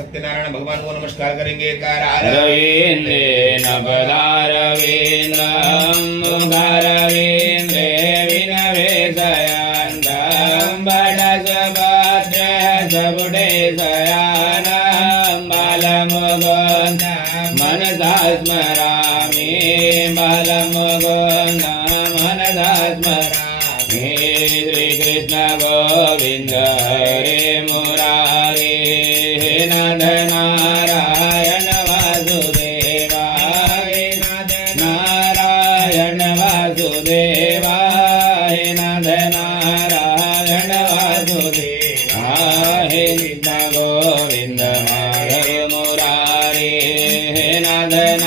सत्यनारायण भगवान को नमस्कार करेंगे। रवीन्द्रेण पदारविन्दं मुखारविन्द्रे विनवेशयान्तं वटसुभद्रसपुटेशयानं बालमुकुन्द मनसा स्मरामि बालमुकुन्द मनसा स्मरामि। श्रीकृष्ण गोविन्द हरे मुरारे नाथ नारायण वासुदेवाय नाथ नारायण वासुदेवाय नाथ नारायण वासुदेवाय कृष्ण गोविन्द हरे मुरारे नाथ नारायण